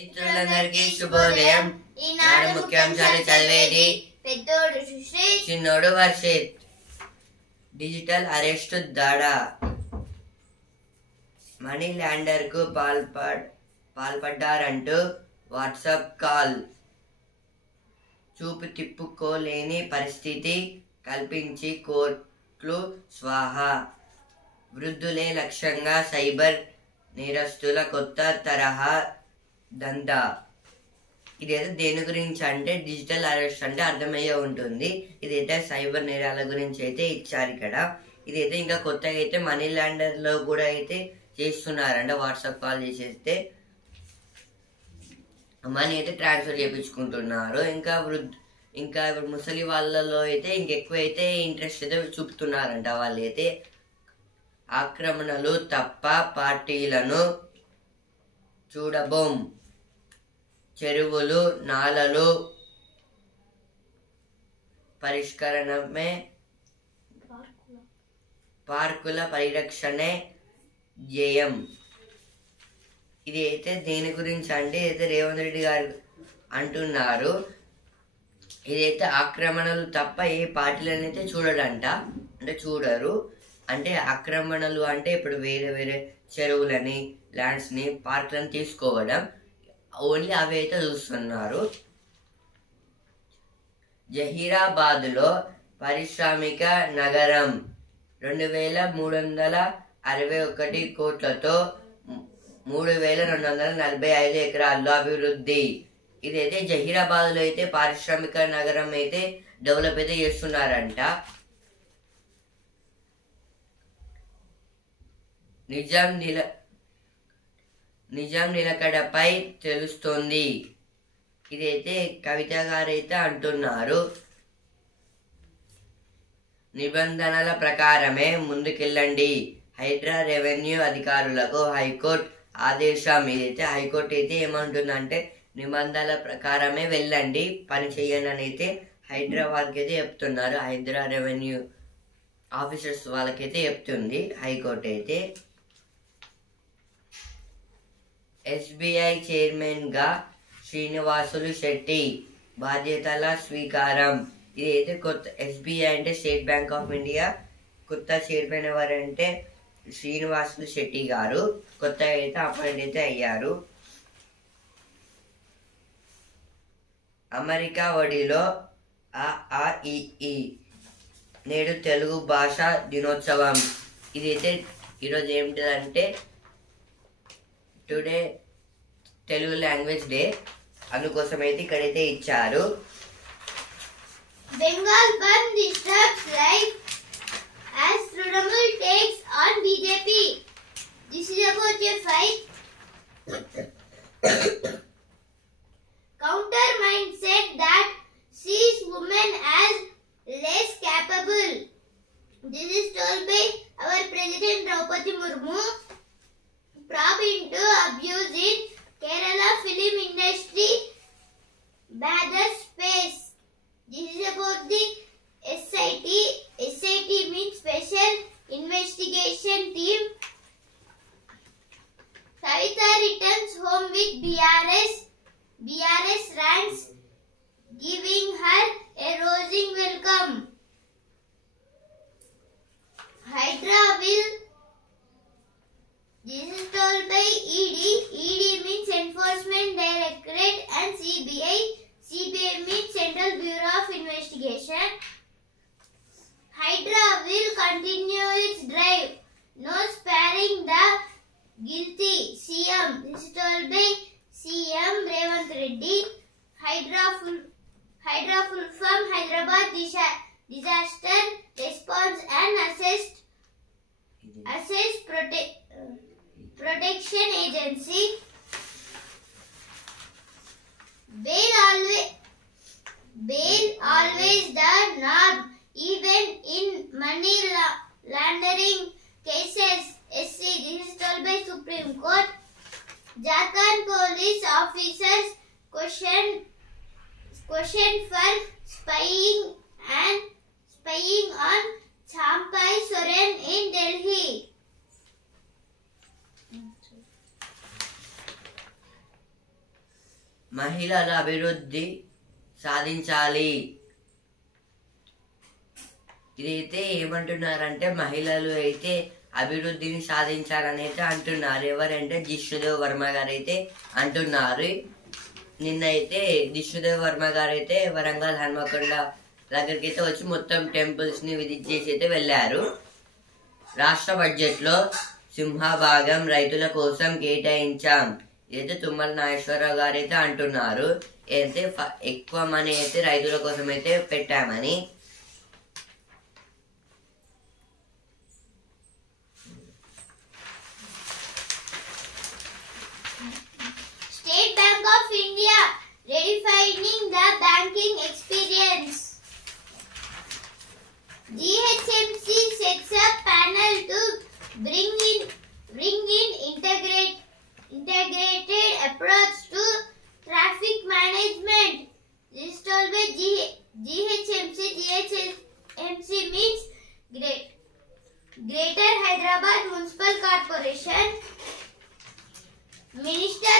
మిత్రులందరికీ శుభోదయం. ఈనాడు ముఖ్యాంశాలు చదివేది పెద్దోడు సుశ్రీత్, చిన్నోడు వర్షిత్. డిజిటల్ అరెస్టు దాడా. మనీ ల్యాండర్ కు పాల్పడ్డారంటూ వాట్సాప్ కాల్. చూపు తిప్పుకోలేని పరిస్థితి కల్పించి కోర్టులు స్వాహా. వృద్ధులే లక్ష్యంగా సైబర్ నేరస్తుల కొత్త తరహా దందా. ఇదైతే దేని గురించి అంటే డిజిటల్ అరెస్ట్ అంటే అర్థమయ్యే ఉంటుంది. ఇదైతే సైబర్ నేరాల గురించి అయితే ఇచ్చారు ఇక్కడ. ఇదైతే ఇంకా కొత్తగా అయితే మనీ ల్యాండర్ లో కూడా అయితే చేస్తున్నారంట. వాట్సాప్ కాల్ చేసేస్తే మనీ అయితే ట్రాన్స్ఫర్ చేయించుకుంటున్నారు. ఇంకా ముసలి వాళ్ళలో అయితే ఇంకెక్కువ అయితే ఇంట్రెస్ట్ అయితే చూపుతున్నారంట. వాళ్ళైతే ఆక్రమణలు తప్ప పార్టీలను చూడబోం. చెరువులు నాలలు పరిష్కరణమే పార్కుల పరిరక్షణే ధ్యేయం. ఇది అయితే దేని గురించి అంటే అయితే రేవంత్ రెడ్డి గారు అంటున్నారు. ఇదైతే ఆక్రమణలు తప్ప ఏ పార్టీలను అయితే చూడడంట. అంటే చూడరు. అంటే ఆక్రమణలు అంటే ఇప్పుడు వేరే వేరే చెరువులని, ల్యాండ్స్ని, పార్కులను తీసుకోవడం, ఓన్లీ అవి అయితే చూస్తున్నారు. జహీరాబాద్లో పారిశ్రామిక నగరం 2361 కోట్లతో 3245 ఎకరాల్లో అభివృద్ధి. ఇదైతే జహీరాబాద్లో అయితే పారిశ్రామిక నగరం అయితే డెవలప్ అయితే చేస్తున్నారంట. నిజాం నిలకడపై తెలుస్తోంది. ఇదైతే కవిత గారైతే అంటున్నారు. నిబంధనల ప్రకారమే ముందుకెళ్ళండి. హైడ్రా రెవెన్యూ అధికారులకు హైకోర్టు ఆదేశం. ఇదైతే హైకోర్టు అయితే ఏమంటుందంటే నిబంధనల ప్రకారమే వెళ్ళండి, పని చేయండి అని అయితే హైదరాబాద్కి అయితే చెప్తున్నారు. హైడ్రా రెవెన్యూ ఆఫీసర్స్ వాళ్ళకైతే చెప్తుంది హైకోర్టు అయితే. ఎస్బీఐ చైర్మన్ గా శ్రీనివాసులు శెట్టి బాధ్యతల స్వీకారం. ఇదైతే కొత్త ఎస్బీఐ అంటే స్టేట్ బ్యాంక్ ఆఫ్ ఇండియా కొత్త చైర్మన్ ఎవరంటే శ్రీనివాసులు శెట్టి గారు కొత్తగా అయితే అపాయింట్ అయితే అయ్యారు. అమెరికా ఒడిలో AAEE నేడు తెలుగు భాష దినోత్సవం. ఇదైతే ఈరోజు ఏమిటంటే టుడే తెలుగు లాంగ్వేజ్ డే. అందుకోసం అయితే ఇక్కడైతే ఇచ్చారు. Bengal Bandh disturbs life as Trinamool takes on BJP. This is about a fight. Counter mindset that sees women as less capable. This is told by our President Draupadi Murmu. Probe into abuse in Kerala film industry bather space. This is about the SIT. SIT means Special Investigation Team. Kavita returns home with BRS. BRS ranks giving her a rousing welcome. Hydra will. This is told by ED. ED means Enforcement Directorate and CBI. CBI means Central Bureau of Investigation. Hydra will continue its drive. No sparing the guilty. CM. This is told by CM Revanth Reddy. Hydra full form Hyderabad Disaster Response and Assess Protection Agency. Bail always the norm, even in money laundering cases. SC. This is told by Supreme Court. Jharkhand police officers questioned for spying on Champai Soren in Delhi. మహిళల అభివృద్ధి సాధించాలి. ఇదైతే ఏమంటున్నారంటే మహిళలు అయితే అభివృద్ధిని సాధించాలని అయితే అంటున్నారు. ఎవరంటే జిష్ణుదేవ్ వర్మ గారు అయితే అంటున్నారు. నిన్నైతే జిష్ణుదేవ్ వర్మ గారు అయితే వరంగల్ హన్మకొండ దగ్గరికి అయితే వచ్చి మొత్తం టెంపుల్స్ ని విజిట్ చేసి అయితే వెళ్ళారు. రాష్ట్ర బడ్జెట్ లో సింహభాగం రైతుల కోసం కేటాయించాం. ఇదైతే తుమ్మల నాగేశ్వరరావు గారు అయితే అంటున్నారు. అయితే ఎక్కువ మనీ అయితే రైతుల కోసం అయితే పెట్టామని. State Bank of India redefining the banking experience. GHMC sets up panel to bring in integrated approach to traffic management. This told by GHMC. GHMC means Greater Hyderabad Municipal Corporation. Minister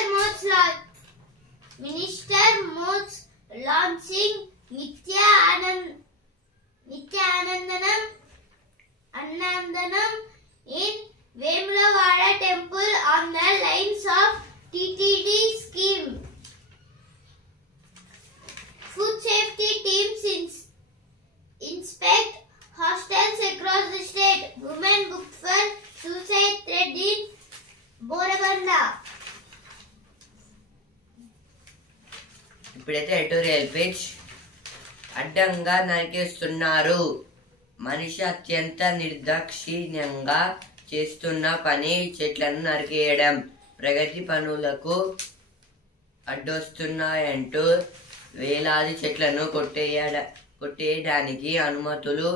Modes launching Nitya Anandanam in Vemulavada Temple on the lines of TTD scheme. Food safety teams inspect hostels across the state. Women booked for suicide threat in Borabanda. ఇప్పుడైతే editorial page. అడ్డంగా నరికేస్తున్నారు. మనిషి అత్యంత నిర్దాక్షిణ్యంగా చేస్తున్న పని చెట్లను నరికేయడం. ప్రగతి పనులకు అడ్డొస్తున్నాయంటూ వేలాది చెట్లను కొట్టేయడానికి అనుమతులు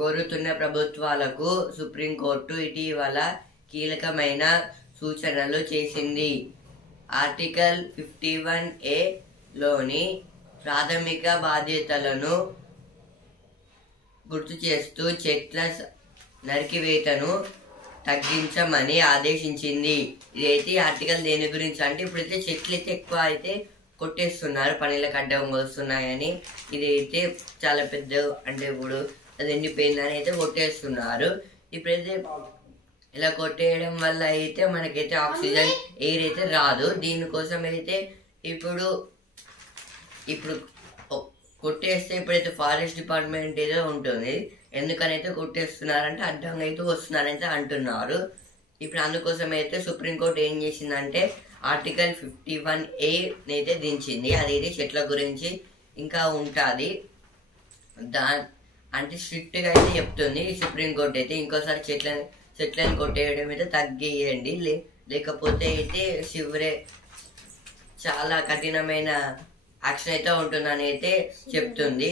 కోరుతున్న ప్రభుత్వాలకు సుప్రీంకోర్టు ఇటీవల కీలకమైన సూచనలు చేసింది. ఆర్టికల్ 51A లోని ప్రాథమిక బాధ్యతలను గుర్తు చేస్తూ చెట్ల నరికివేతను తగ్గించమని ఆదేశించింది. ఇదైతే ఆర్టికల్ దేని గురించి అంటే ఇప్పుడైతే చెట్లు అయితే ఎక్కువ అయితే కొట్టేస్తున్నారు, పనులకు అడ్డం వస్తున్నాయని. ఇదైతే చాలా పెద్ద అంటే ఇప్పుడు అది ఎండిపోయిందని అయితే కొట్టేస్తున్నారు. ఇప్పుడైతే ఇలా కొట్టేయడం వల్ల అయితే మనకైతే ఆక్సిజన్ ఎయిర్ అయితే రాదు. దీనికోసం అయితే ఇప్పుడు కొట్టేస్తే ఇప్పుడైతే ఫారెస్ట్ డిపార్ట్మెంట్ ఏదో ఉంటుంది, ఎందుకనైతే కొట్టేస్తున్నారంటే అడ్డంగా అయితే వస్తున్నారైతే అంటున్నారు. ఇప్పుడు అందుకోసం అయితే సుప్రీంకోర్టు ఏం చేసిందంటే ఆర్టికల్ 51A అయితే దించింది. అదైతే చెట్ల గురించి ఇంకా ఉంటుంది, అంటే స్ట్రిక్ట్ గా అయితే చెప్తుంది సుప్రీంకోర్టు అయితే. ఇంకోసారి చెట్లను కొట్టేయడం అయితే తగ్గియండి, లేకపోతే అయితే చాలా కఠినమైన యాక్షన్ అయితే ఉంటుందని అయితే చెప్తుంది.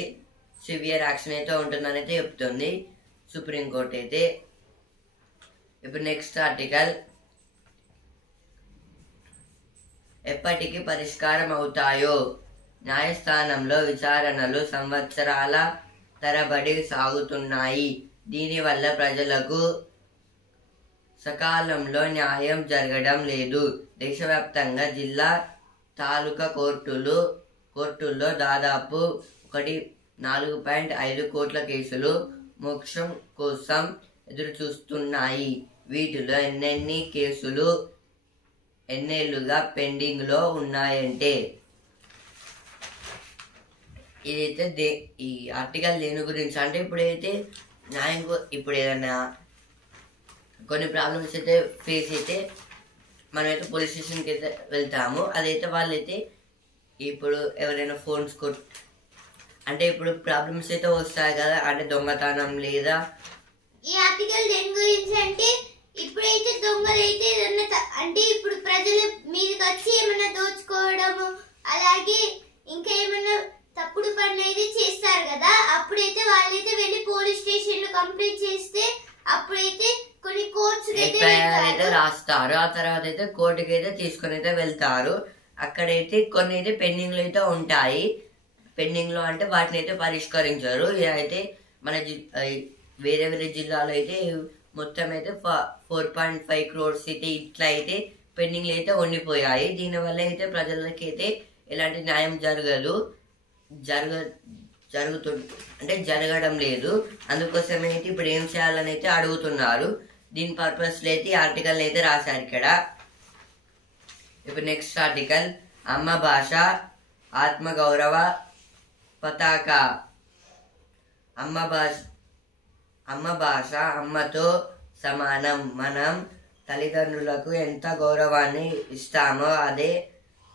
సివియర్ యాక్షన్ అయితే ఉంటుందని అయితే చెప్తుంది సుప్రీంకోర్టు అయితే. ఇప్పుడు నెక్స్ట్ ఆర్టికల్. ఎప్పటికి పరిష్కారం అవుతాయో. న్యాయస్థానంలో విచారణలు సంవత్సరాల తరబడి సాగుతున్నాయి. దీనివల్ల ప్రజలకు సకాలంలో న్యాయం జరగడం లేదు. దేశవ్యాప్తంగా జిల్లా తాలూకా కోర్టుల్లో దాదాపు 4.5 కోట్ల కేసులు మోక్షం కోసం ఎదురుచూస్తున్నాయి. వీటిలో ఎన్నెన్ని కేసులు ఎన్నేళ్లుగా పెండింగ్ లో ఉన్నాయంటే. ఇదైతే ఈ ఆర్టికల్ దేని గురించి అంటే ఇప్పుడైతే న్యాయం ఇప్పుడు ఏదైనా కొన్ని ప్రాబ్లమ్స్ అయితే ఫేస్ అయితే మనమైతే పోలీస్ స్టేషన్కి అయితే వెళ్తాము. అదైతే వాళ్ళైతే ఇప్పుడు ఎవరైనా ఫోన్స్ అంటే ఇప్పుడు ప్రాబ్లమ్స్ అయితే వస్తాయి కదా, అంటే దొంగతనం లేదా. ఈ ఆర్టికల్ దేని గురించి అంటే ఇప్పుడైతే దొంగలైతే అంటే ఇప్పుడు ప్రజల మీదకి వచ్చి ఏమైనా దోచుకోవడము అలాగే ఇంకా ఏమైనా తప్పుడు పనులు అయితే చేస్తారు కదా, అప్పుడైతే వాళ్ళైతే వెళ్ళి పోలీస్ స్టేషన్ లో కంప్లైంట్ చేస్తే అప్పుడైతే కొన్ని కోర్ట్స్ అయితే రాస్తారు. ఆ తర్వాత అయితే కోర్టుకి అయితే తీసుకుని అయితే వెళ్తారు. అక్కడైతే కొన్ని అయితే పెండింగ్ లో అయితే ఉంటాయి. పెండింగ్ లో అంటే వాటిని అయితే పరిష్కరించారు. అయితే మన వేరే జిల్లాలో అయితే మొత్తం అయితే 4.5 crores అయితే ఇట్లా అయితే పెండింగ్లు అయితే ఉండిపోయాయి. దీనివల్ల అయితే ప్రజలకి అయితే ఎలాంటి న్యాయం జరగడం లేదు. అందుకోసమే అయితే ఇప్పుడు ఏం చేయాలని అయితే అడుగుతున్నారు. దీని పర్పస్ లో అయితే ఆర్టికల్ అయితే రాశారు ఇక్కడ. ఇప్పుడు నెక్స్ట్ ఆర్టికల్, అమ్మ భాష ఆత్మగౌరవ పతాక. అమ్మ భాష అమ్మతో సమానం. మనం తల్లిదండ్రులకు ఎంత గౌరవాన్ని ఇస్తామో అదే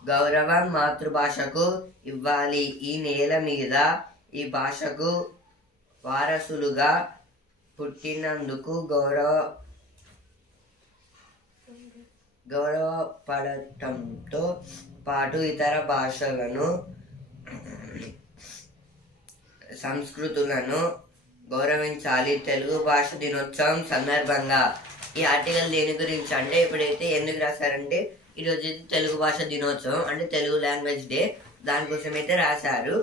గౌరవం మాతృభాషకు ఇవ్వాలి. ఈ నేల మీద ఈ భాషకు వారసులుగా పుట్టినందుకు గౌరవపడటంతో పాటు ఇతర భాషలను సంస్కృతులను గౌరవించాలి. తెలుగు భాష దినోత్సవం సందర్భంగా ఈ ఆర్టికల్ దేని గురించి అంటే, ఇప్పుడైతే ఎందుకు రాశారంటే ఈరోజు తెలుగు భాష దినోత్సవం అంటే తెలుగు లాంగ్వేజ్ డే, దానికోసం అయితే రాశారు.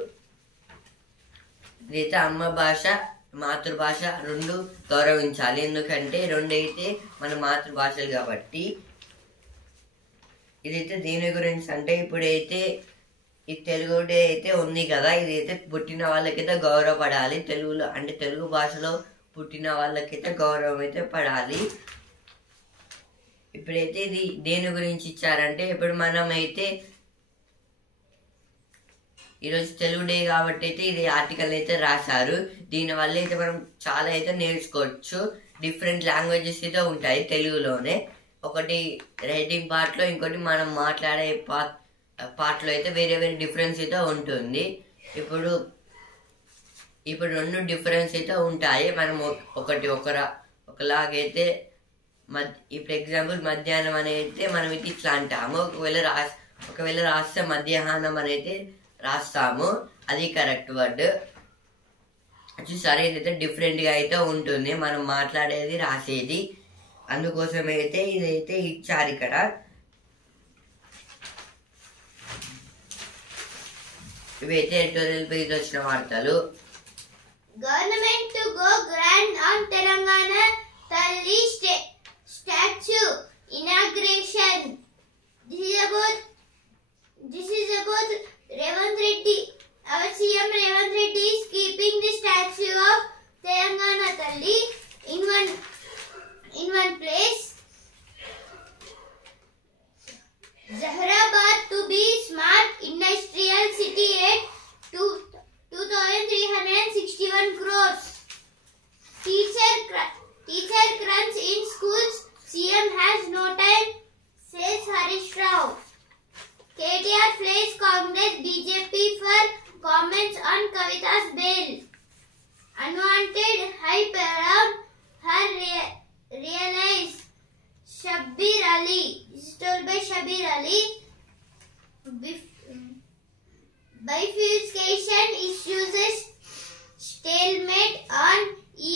ఇదైతే అమ్మ భాష మాతృభాష రెండు గౌరవించాలి, ఎందుకంటే రెండైతే మన మాతృభాషలు కాబట్టి. ఇదైతే దేని గురించి అంటే, ఇప్పుడైతే ఈ తెలుగు డే అయితే ఉంది కదా, ఇదైతే పుట్టిన వాళ్ళకైతే గౌరవపడాలి. తెలుగులో అంటే తెలుగు భాషలో పుట్టిన వాళ్ళకైతే గౌరవం అయితే పడాలి. ఇప్పుడైతే ఇది దేని గురించి ఇచ్చారంటే, ఇప్పుడు మనం అయితే ఈరోజు తెలుగు డే కాబట్టి అయితే ఇది ఆర్టికల్ అయితే రాశారు. దీనివల్ల అయితే మనం చాలా అయితే నేర్చుకోవచ్చు. డిఫరెంట్ లాంగ్వేజెస్ అయితే ఉంటాయి తెలుగులోనే. ఒకటి రైటింగ్ పార్ట్లో, ఇంకోటి మనం మాట్లాడే పార్ట్లో అయితే వేరే వేరే డిఫరెన్స్ అయితే ఉంటుంది. ఇప్పుడు రెండు డిఫరెన్స్ అయితే ఉంటాయి. మనం ఒకలాగైతే ఇప్పుడు ఎగ్జాంపుల్ మధ్యాహ్నం అనేది మనం ఇది ఇట్లా అంటాము. ఒకవేళ రాస్తే మధ్యాహ్నం అనేది రాస్తాము, అది కరెక్ట్ వర్డ్. సరే, ఇదైతే డిఫరెంట్గా అయితే ఉంటుంది మనం మాట్లాడేది రాసేది. అందుకోసం అయితే ఇదైతే ఇచ్చారు ఇక్కడ. ఇవైతే ఎడిటోరియల్ పేజ్ వచ్చిన వార్తలు. Government to go grand on Telangana తల్లి statue inauguration. This is about Revanth Reddy. Our CM Revanth Reddy is keeping the statue of Telangana Talli in one place. Zahrabad to be smart industrial city at 2,361 crores. Teacher crunch in schools. CM has no time, says Harish Rao. KTR flays Congress BJP for comments on Kavita's bail. Unwanted hype around her realized. Shabir Ali. This is told by Shabir Ali. Bifurcation issues stalemate on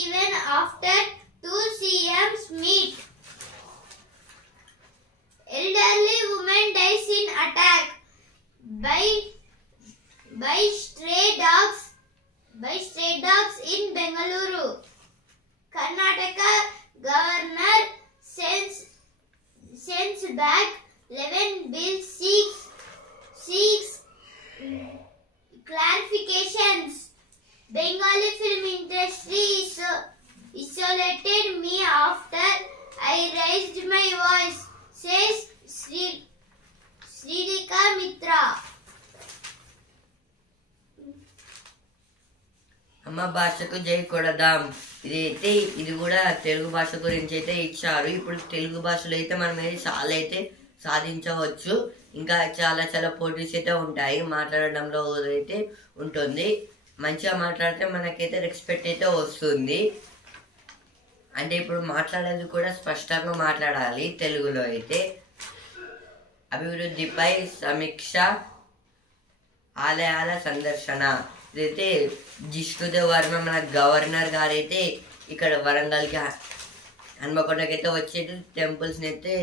even after two CMs meet. Elderly woman dies in attack by stray dogs in Bengaluru. Karnataka governor sends back 11 bills, seeks clarifications. Bengali film industry isolated me after I raised my voice, says Srilika Mitra. అమ్మ భాషకు జై కొడదాం. ఇది కూడా తెలుగు భాష గురించి అయితే ఇచ్చారు. ఇప్పుడు తెలుగు భాషలో అయితే మనం చాలా అయితే సాధించవచ్చు. ఇంకా చాలా చాలా పోటీస్ అయితే ఉంటాయి. మాట్లాడడంలో అయితే ఉంటుంది. మంచిగా మాట్లాడితే మనకైతే రెస్పెక్ట్ అయితే వస్తుంది. అంటే ఇప్పుడు మాట్లాడేది కూడా స్పష్టంగా మాట్లాడాలి తెలుగులో అయితే. అభివృద్ధిపై సమీక్ష, ఆలయాల సందర్శన. ఇదైతే జిష్ణుదేవ్ వర్మ మన గవర్నర్ గారు అయితే ఇక్కడ వరంగల్కి హన్మకొండకైతే వచ్చేది టెంపుల్స్ని అయితే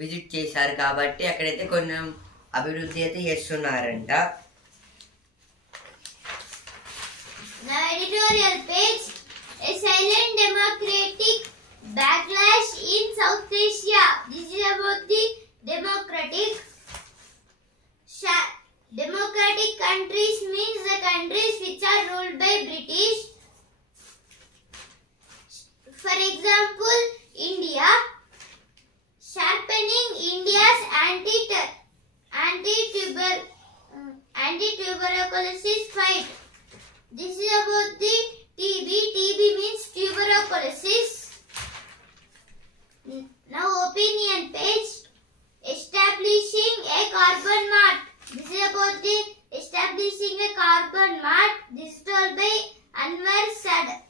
విజిట్ చేశారు కాబట్టి అక్కడైతే కొంచెం అభివృద్ధి అయితే చేస్తున్నారంట. The editorial page, a silent democratic backlash in South Asia. This is about the democratic. Democratic countries means the countries which are ruled by British. For example, India. Sharpening India's anti-tuberculosis fight. This is about the TB. TB means tuberculosis. Now opinion page. Establishing a carbon mart. This is about the establishing a carbon mart. This is told by Anwar Sadat.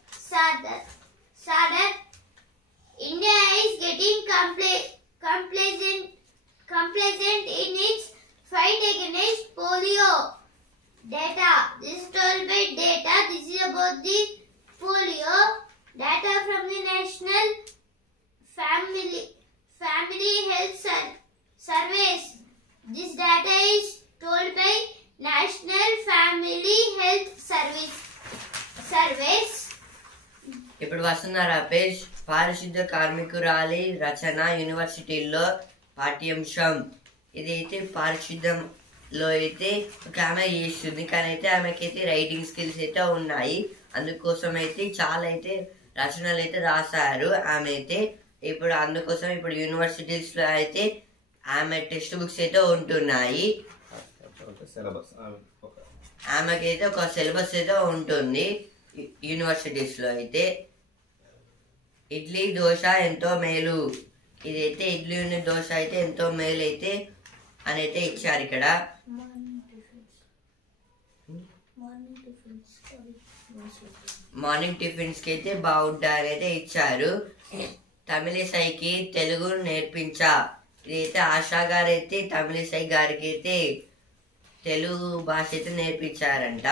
India is getting complacent in its fight against polio. Data. This is told by data. This is about the polio. Data from the National Family Health Surveys. This data is told by National Family Health Surveys. ఇప్పుడు వస్తున్నారా page పారిశుద్ధ కార్మికురాలి రచన యూనివర్సిటీల్లో పాఠ్యాంశం. ఇదైతే పారిశుద్ధంలో అయితే ఒక ఆమె చేస్తుంది, కానీ అయితే ఆమెకైతే రైటింగ్ స్కిల్స్ అయితే ఉన్నాయి. అందుకోసం అయితే చాలా అయితే రచనలు అయితే రాశారు ఆమె అయితే. ఇప్పుడు అందుకోసం ఇప్పుడు యూనివర్సిటీస్ లో అయితే ఆమె టెక్స్ట్ బుక్స్ అయితే ఉంటున్నాయి. ఆమెకైతే ఒక సిలబస్ అయితే ఉంటుంది యూనివర్సిటీస్ లో అయితే. ఇడ్లీ దోశ ఎంతో మేలు. ఇదైతే ఇడ్లీ దోశ అయితే ఎంతో మేలు అయితే అని అయితే ఇచ్చారు ఇక్కడ. మార్నింగ్ టిఫిన్స్ కి అయితే బాగుంటారని అయితే ఇచ్చారు. తమిళిసైకి తెలుగు నేర్పించా. ఇదైతే ఆశా గారు అయితే తమిళిసై గారికి అయితే తెలుగు భాష అయితే నేర్పించారంట.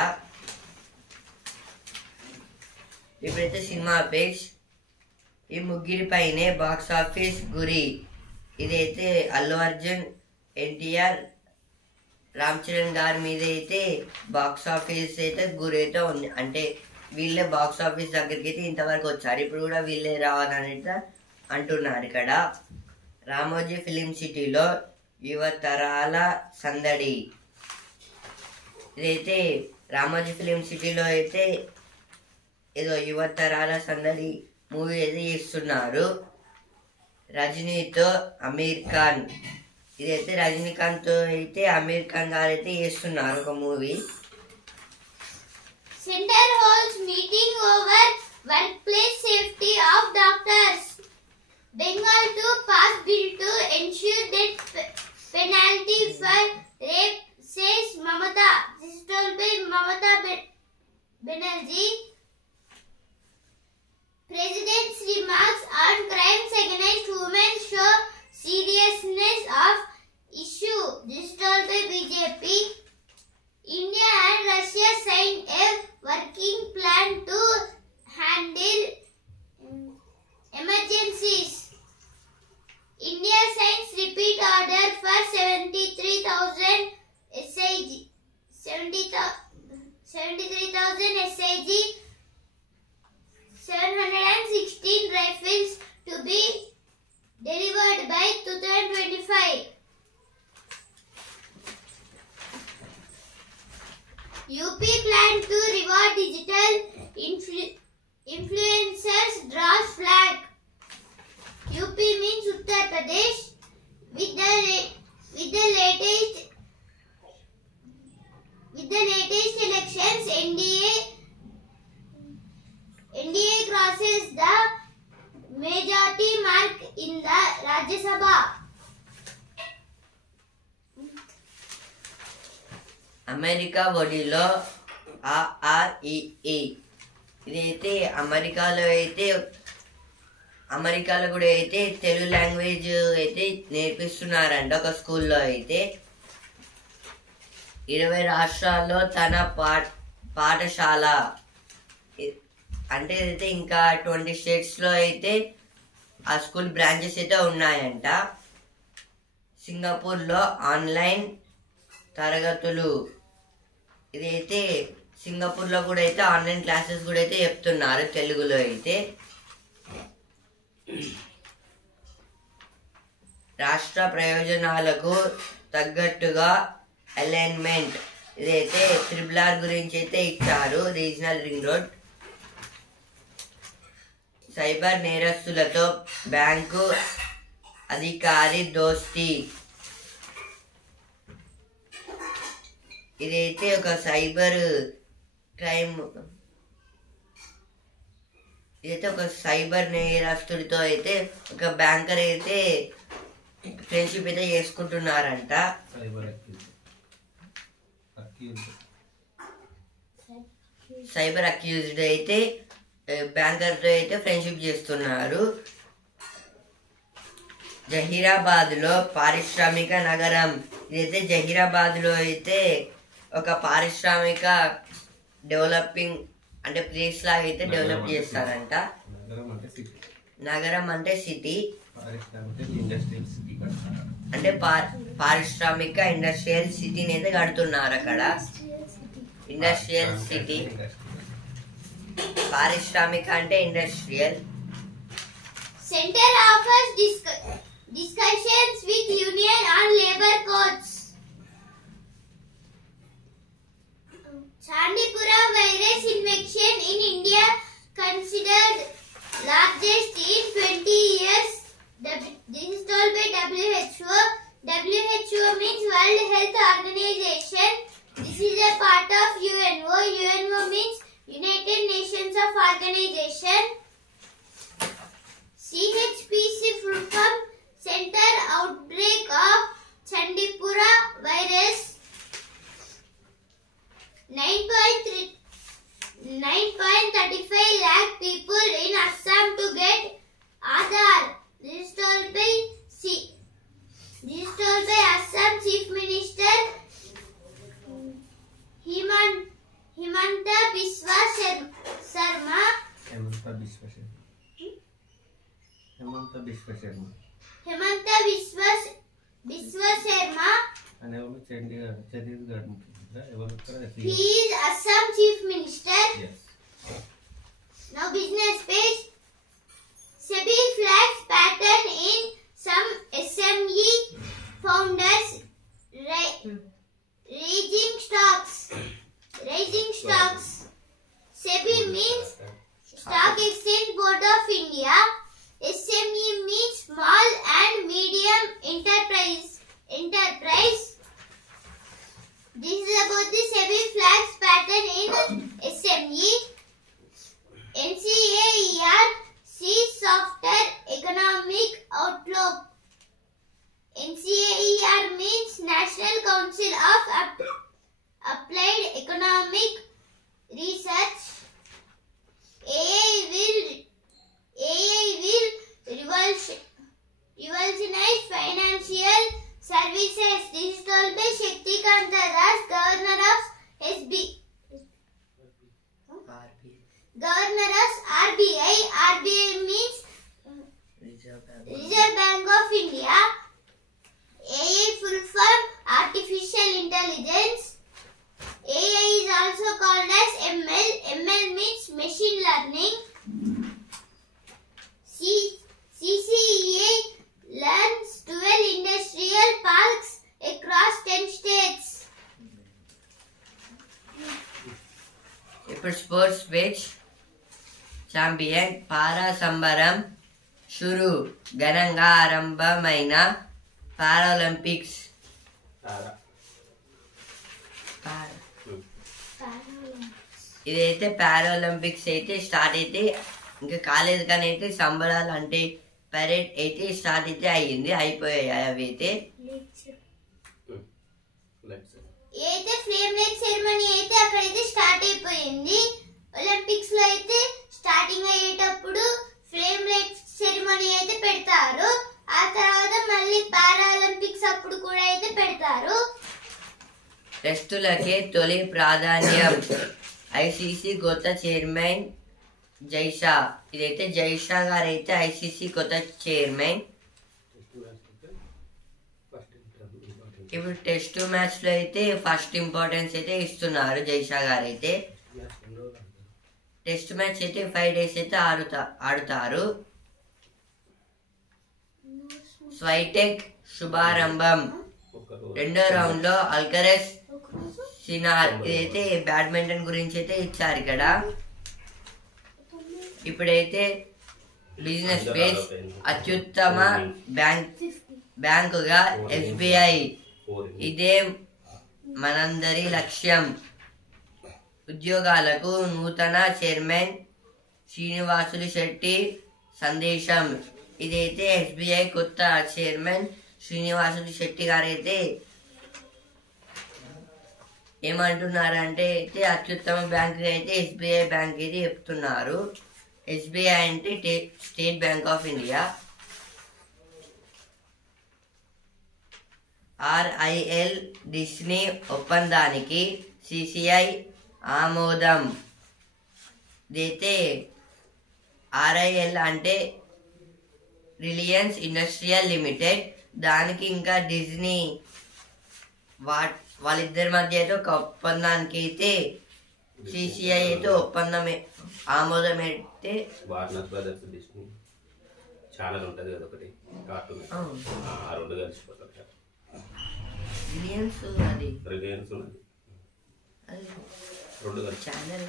ఇప్పుడైతే సినిమా పేజ్. ఈ ముగ్గురి పైనే బాక్స్ ఆఫీస్ గురి. ఇదైతే అల్లు అర్జున్, ఎన్టీఆర్, రామ్ చరణ్ గారి మీద అయితే బాక్స్ ఆఫీస్ అయితే గురి అయితే ఉంది. అంటే వీళ్ళే బాక్స్ ఆఫీస్ దగ్గరికి అయితే ఇంతవరకు వచ్చారు, ఇప్పుడు కూడా వీళ్ళే రావాలని అంటున్నారు ఇక్కడ. రామోజీ ఫిలిం సిటీలో యువతరాల సందడి. ఇదైతే రామోజీ ఫిలిం సిటీలో అయితే ఏదో యువతరాల సందడి మూవీ అయితే చేస్తున్నారు. రజనీతో అమీర్ ఖాన్. ఇదైతే రజనీకాంత్ తో అయితే అమీర్ ఖాన్ గారు అయితే చేస్తున్నారు ఒక movie. Center holds meeting over workplace safety of doctors. Bengal to pass bill to ensure death penalty for rape, says Mamata. This is told by Mamata Banerjee. President's remarks on crimes against women show seriousness of issue. This is told by BJP. India and Russia signed a working plan to handle emergencies. India signs repeat order for 73,000 SIG. 73,000 SIG. 716 rifles to be delivered by 2025. UP plan to reward digital influencers draws flag. UP means Uttar Pradesh. With the latest elections, NDA crosses the majority mark in the Rajya Sabha. America ఒడిలో REE. ఇదైతే అమెరికాలో కూడా అయితే Telugu language అయితే నేర్పిస్తున్నారంట ఒక స్కూల్లో అయితే. 20 రాష్ట్రాల్లో తన పాఠశాల. అంటే అయితే ఇంకా 20 స్టేట్స్లో అయితే ఆ స్కూల్ బ్రాంచెస్ అయితే ఉన్నాయంట. సింగపూర్లో ఆన్లైన్ తరగతులు. ఇదైతే సింగపూర్లో కూడా అయితే ఆన్లైన్ క్లాసెస్ కూడా అయితే చెప్తున్నారు తెలుగులో అయితే. రాష్ట్ర ప్రయోజనాలకు తగ్గట్టుగా అలైన్మెంట్. ఇదైతే RRR గురించి అయితే ఇచ్చారు, రీజనల్ రింగ్ రోడ్. సైబర్ నేరస్తులతో బ్యాంకు అధికారి దోస్తీ. ఇదైతే ఒక సైబర్ క్రైమ్, ఇదైతే ఒక సైబర్ నేరస్తుడితో అయితే ఒక బ్యాంకర్ అయితే ఫ్రెండ్షిప్ అయితే చేసుకుంటున్నారంట. సైబర్ అక్యూజ్డ్ అయితే బ్యాంకర్తో అయితే ఫ్రెండ్షిప్ చేస్తున్నారు. జహీరాబాద్లో పారిశ్రామిక నగరం. ఇదైతే జహీరాబాద్లో అయితే ఒక పారిశ్రామిక డెవలపింగ్ అంటే ప్లేస్ లాగా అయితే డెవలప్ చేస్తారంట. నగరం అంటే సిటీ, అంటే పారిశ్రామిక ఇండస్ట్రియల్ సిటీని అయితే కడుతున్నారు అక్కడ. ఇండస్ట్రియల్ సిటీ, పారిశ్రామిక అంటే industrial. Center offers discussions with union on labor codes. Chandipura virus infection in India considered largest in 20 years. This is told by WHO. WHO means World Health Organization. This is a part of UNO. UNO means United Nations of Organization. CHPC full form Center Outbreak of Chandipura virus. 9.35 lakh people in Assam to get Aadhaar. This is told by Assam Chief Minister Himanta Biswa Sarma. Himanta Biswa Sarma. He is Assam Chief Minister. Yes. Now business page. SEBI flags pattern in some SME founders raising stocks. SEBI means Stock Exchange Board of India. SME means small and medium enterprise. This is about the SEBI flags pattern in SME. NCAER sees softer economic outlook. NCAER means National Council of Applied Economic Research. AI will revolutionize financial services. This is told by Shaktikanta Das, Governor of Governor of RBI. RBI means Reserve Bank of India. AI full form Artificial Intelligence. AI is also called as ML. ML means Machine Learning. CCEA learns 12 industrial parks across 10 states. ఇప్పుడు sports page. Champion పారా సంబరం షురు. ఘనంగా ఆరంభమైన Paralympics. ఇదైతే Paralympics అయితే start అయితే ఇంకా కాలేదు, కానీ అయితే సంబరాలు అంటే పరేడ్ అయితే స్టార్ట్ అయితే అయ్యింది, అయిపోయాయి అవి అయితే. అయితే ఫ్లేమ్ లైట్ సెరమనీ అయితే అక్కడైతే స్టార్ట్ అయిపోయింది. ఒలింపిక్స్ లో అయితే స్టార్టింగ్ అయ్యేటప్పుడు ఫ్లేమ్ లైట్ సెరమనీ అయితే పెడతారు. ఆ తర్వాత మళ్ళీ పారాలింపిక్స్ అప్పుడు కూడా అయితే పెడతారు. టెస్టులకే తొలి ప్రాధాన్యం. ఐసీసీ కొత్త చైర్మన్ జైషా. ఇదైతే జైషా గారు అయితే ఐసీసీ కొత్త చైర్మన్. ఇప్పుడు టెస్ట్ మ్యాచ్ లో అయితే ఫస్ట్ ఇంపార్టెన్స్ అయితే ఇస్తున్నారు జైషా గారు అయితే. టెస్ట్ మ్యాచ్ అయితే 5 days అయితే ఆడుతారు. స్వైటెక్ శుభారంభం. రెండో రౌండ్ లో అల్కరెస్ సినార్. ఇదైతే బ్యాడ్మింటన్ గురించి అయితే ఇచ్చారు ఇక్కడ. ఇప్పుడైతే బిజినెస్ పేజ్ అత్యుత్తమ బ్యాంకుగా ఎస్బీఐ, ఇదే మనందరి లక్ష్యం. ఉద్యోగాలకు నూతన చైర్మన్ శ్రీనివాసులు శెట్టి సందేశం. ఇదైతే ఎస్బీఐ కొత్త చైర్మన్ శ్రీనివాసులు శెట్టి గారు అయితే ఏమంటున్నారంటే అయితే అత్యుత్తమ బ్యాంకు అయితే ఎస్బీఐ బ్యాంక్ ఇది చెప్తున్నారు. ఎస్బీఐ అంటే state bank of India. RIL Disney ఒప్పందానికి సిసిఐ ఆమోదం. ఇదైతే ఆర్ఐఎల్ అంటే రిలయన్స్ ఇండస్ట్రియల్ లిమిటెడ్, దానికి ఇంకా డిజ్నీ వాళ్ళిద్దరి మధ్య అయితే ఒక ఒప్పందానికి అయితే సిసిఐ అయితే ఒప్పందం ఆమోదం అయితే వార్నర్ బ్రదర్స్ డిస్నీ ఛానల్ ఉంటుంది కదా ఒకటి కార్టూన్, ఆ రెండు కలిసిపోతారు. రిలయన్స్ అది రిలయన్స్ ఉన్నది రెండు కలిసి ఛానల్.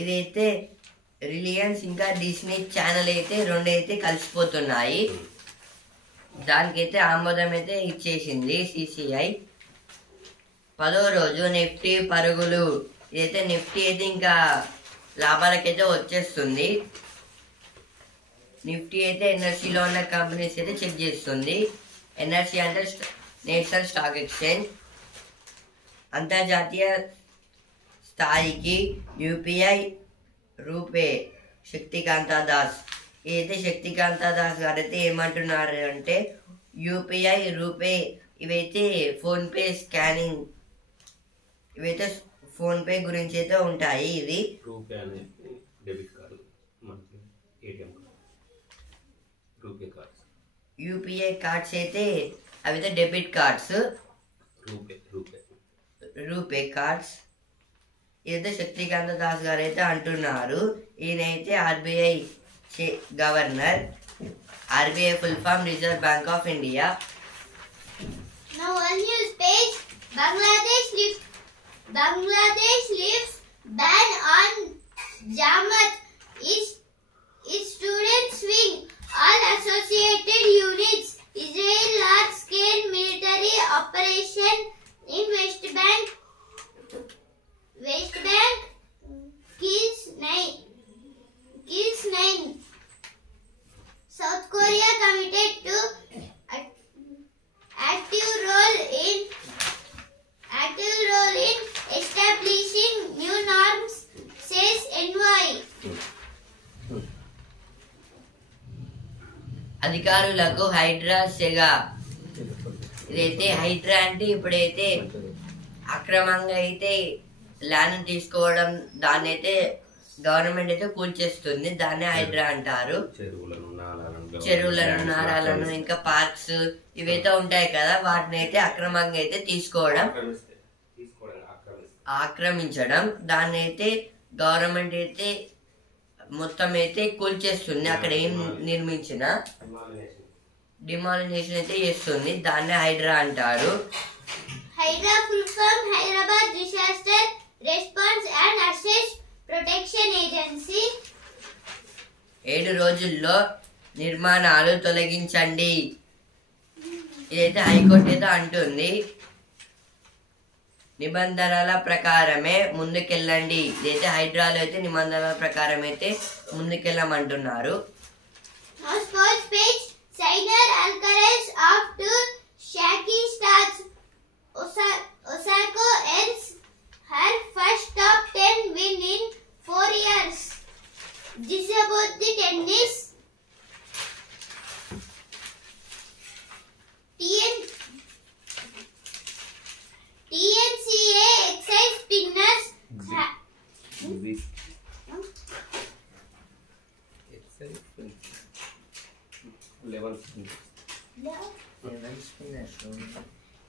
ఇదైతే రిలయన్స్ ఇంకా డిస్నీ ఛానల్ అయితే రెండు అయితే కలిసిపోతున్నాయి. దానికైతే ఆమోదం అయితే ఇచ్చేసింది సిసిఐ. 10వ రోజు నిఫ్టీ పరుగులు. ఇదైతే నిఫ్టీ అయితే ఇంకా లాభాలకైతే వచ్చేస్తుంది. నిఫ్టీ అయితే ఎన్ఎస్సిలో ఉన్న కంపెనీస్ అయితే చెక్ చేస్తుంది. ఎన్ఎస్సి అంటే నేషనల్ స్టాక్ ఎక్స్చేంజ్. అంతర్జాతీయ స్థాయికి యూపీఐ రూపే శక్తికాంత దాస్. ఇదైతే శక్తికాంత దాస్ గారు అయితే ఏమంటున్నారు అంటే యూపీఐ రూపే ఇవైతే ఫోన్పే స్కానింగ్, ఇవైతే ఫోన్పే గురించి అయితే ఉంటాయి. ఇది రూపే అనేది డెబిట్ కార్డు, మనకి ATM RuPay cards. UPI cards అయితే అవి డెబిట్ కార్డ్స్, రూపే కార్డ్స్. ఇదైతే శక్తికాంత దాస్ గారు అయితే అంటున్నారు. ఈయనైతే RBI governor. RBI full form Reserve Bank of India. Now on news page, Bangladesh lifts ban on Jamaat. Its students wing all associated units. Israel large scale military operation in West Bank kills 9. South Korea committed to active role in establishing new norms, says NY. అధికారులకు హైడ్రా సెగ. ఇదైతే హైడ్రా అంటే ఇప్పుడైతే అక్రమంగా అయితే land తీసుకోవడం, దాన్ని అయితే government అయితే కూల్చేస్తుంది. దాన్నే హైడ్రా అంటారు. చెరువులను, నారాలను, ఇంకా పార్క్స్ ఇవైతే ఉంటాయి కదా, వాటిని అయితే అక్రమంగా అయితే తీసుకోవడం, ఆక్రమించడం, దాన్ని అయితే గవర్నమెంట్ అయితే మొత్తం అయితే కూల్చేస్తుంది. అక్కడ ఏం నిర్మించినా డిమాలినేషన్ అయితే చేస్తుంది. దాన్నే హైడ్రా అంటారు. HYDRAA full form Hyderabad disaster response and asset protection agency. 7 రోజుల్లో నిర్మాణాలు తొలగించండి. ఇదైతే హైకోర్టు అయితే అంటుంది. నిబంధనల ప్రకారమే ముందుకెళ్ళండి. ఇదైతే హైడ్రాలో అయితే నిబంధనల ప్రకారం అయితే ముందుకెళ్ళమంటున్నారు. Sports page Sainer Alcaraz off to Shaki starts. Osaka ends her first top 10 win in 4 years. This is about the tennis. TNCA excites spinners.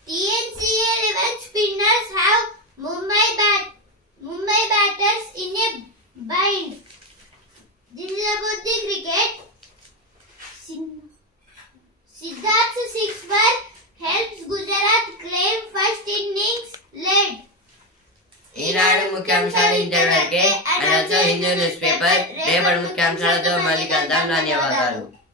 TNCA 11 spinners have Mumbai batters in a bind. This is about the cricket. Gujarat's six-bar helps Gujarat claim first innings lead. ఈనాడు ముఖ్యాంశాలు ఇంతవరకే. అనొచ్చు Hindu news paper. రేపటి ముఖ్యాంశాలతో మళ్ళీ కలుద్దాం. ధన్యవాదాలు.